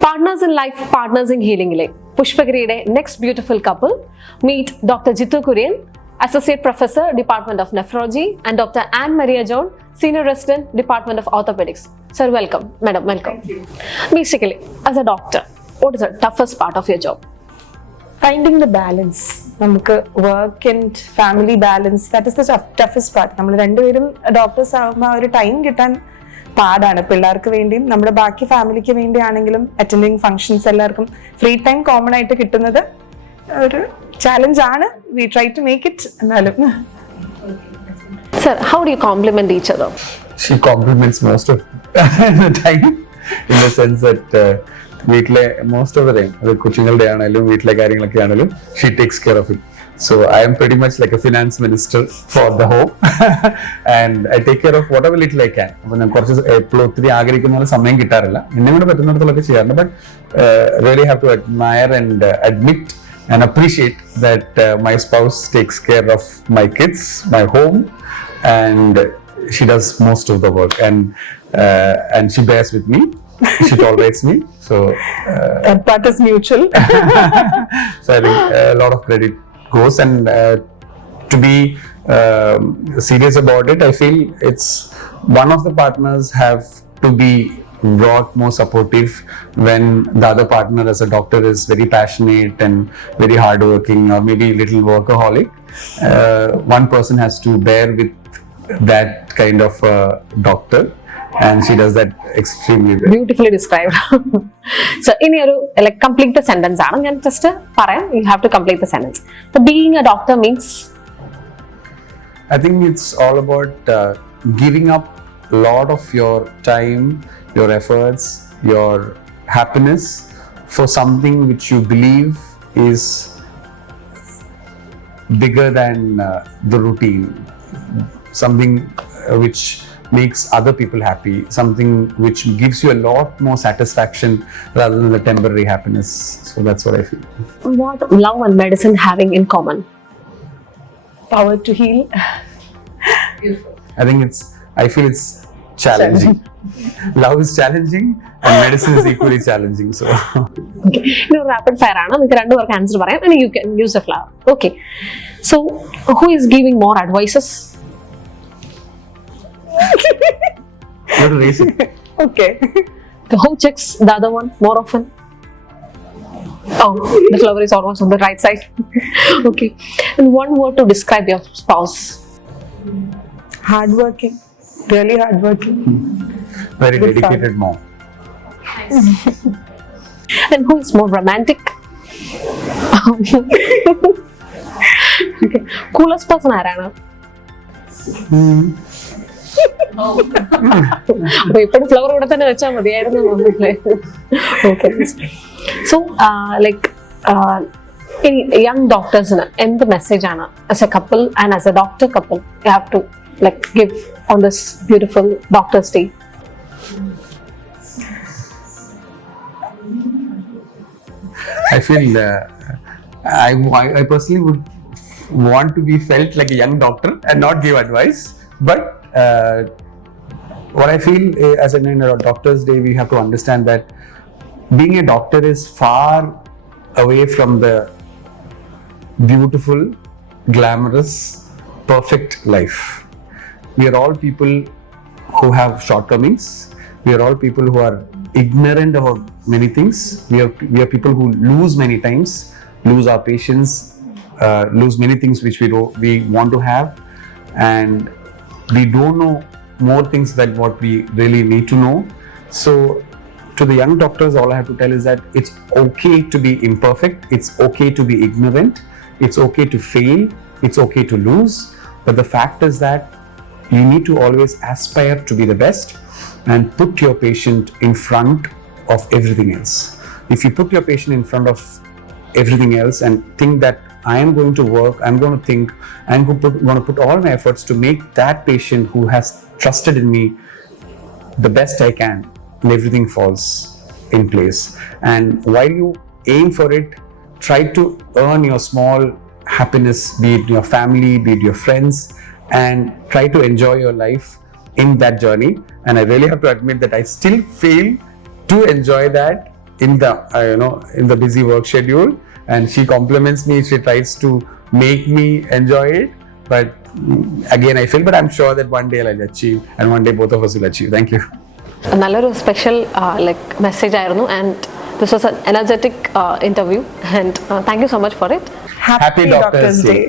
Partners in life, partners in healing. Pushpagiri's next beautiful couple. Meet Dr. JITHU KURIAN, Associate Professor, Department of Nephrology, and Dr. Ann Maria John, Senior Resident, Department of Orthopaedics. Sir, welcome. Madam, welcome. Thank you. Basically, as a doctor, what is the toughest part of your job? Finding the balance. നമുക്ക് work and family balance, that is the toughest part. നമ്മൾ രണ്ടുപേരും doctors ആകുമ്പോൾ ആ ഒരു time കിട്ടാൻ പാടാണ്. പിള്ളേർക്ക് വേണ്ടിയും നമ്മുടെ ബാക്കി ഫാമിലിക്ക് വേണ്ടിയാണെങ്കിലും അറ്റൻഡിങ് ഫങ്ഷൻസ് എല്ലാവർക്കും ഫ്രീ ടൈം കോമൺ ആയിട്ട് കിട്ടുന്നത് ഒരു ചാലഞ്ച് ആണ്. We try to make it. എന്നാലും Sir, how do you complement each other? She compliments most of the time in the sense that വീട്ടിലെ most of the time, അത് കൊച്ചുങ്ങളുടെ ആണെങ്കിലും വീട്ടിലെ കാര്യങ്ങളൊക്കെ ആണെങ്കിലും she takes care of it. So I am pretty much like a finance minister for the home and I take care of whatever little I can. അപ്പോൾ ഞാൻ കുറച്ച് എപ്പോഴും ഒത്തിരി ആഗ്രഹിക്കുന്ന പോലെ സമയം കിട്ടാറില്ല. എന്നെ കൊണ്ട് പറ്റുന്നിടത്തോളൊക്കെ ചെയ്യാറുണ്ട്. But really have to admire and admit and appreciate that my spouse takes care of my kids, my home, and she does most of the work and she bears with me. She tolerates me. So that part is mutual. So I think a lot of credit goes, and to be serious about it, I feel it's one of the partners have to be brought more supportive when the other partner as a doctor is very passionate and very hardworking or maybe a little workaholic. One person has to bear with that kind of doctor, and she does that extremely well. Beautifully described. So, in your complete the sentence, just you have to complete the sentence. So, being a doctor means? I think it's all about giving up a lot of your time, your efforts, your happiness for something which you believe is bigger than the routine, something which makes other people happy, something which gives you a lot more satisfaction rather than the temporary happiness. So that's what I feel. What love and medicine having in common? Power to heal. I feel it's challenging. Love is challenging and medicine is equally challenging. So Okay. Rapid fire aanu ninge rendu varku answer parayam and you can use the flower. Okay. So who is giving more advices? what a reason. Okay. Who checks the other one more often? Oh, the flower is almost on the right side. Okay. And one word to describe your spouse? Hardworking. Really hardworking. Very Good dedicated mom. And who is more romantic? Okay. Coolest person ആരാണ്? അപ്പൊ ഇപ്പോഴും flower ഇവിടെ തന്നെ വെച്ചാൽ മതിയായിരുന്നു. Okay. So, in young doctors, എന്ത് message ആണ് as a couple and as a doctor couple you have to give on this beautiful Doctor's Day? I feel I personally would want to be felt like a young doctor and not give advice. But what I feel as in a Doctor's Day, we have to understand that being a doctor is far away from the beautiful, glamorous, perfect life. We are all people who have shortcomings. We are all people who are ignorant about many things. We are people who lose many times, lose our patience, lose many things which we want to have, and we don't know more things than what we really need to know. So to the young doctors, all I have to tell is that it's okay to be imperfect, it's okay to be ignorant, it's okay to fail, it's okay to lose, but the fact is that you need to always aspire to be the best and put your patient in front of everything else. If you put your patient in front of everything else and think that I am going to work, I'm going to think, I'm going to put all my efforts to make that patient who has trusted in me the best I can, and everything falls in place. And while you aim for it, try to earn your small happiness, be it your family, be it your friends, and try to enjoy your life in that journey. And I really have to admit that I still fail to enjoy that in the in the busy work schedule, and she compliments me. She tries to make me enjoy it, but again I feel, but I'm sure that one day I'll achieve, and one day both of us will achieve. Thank you. നല്ലൊരു special message ആയിരുന്നു, and this was an energetic interview, and thank you so much for it. Happy Doctor's Day.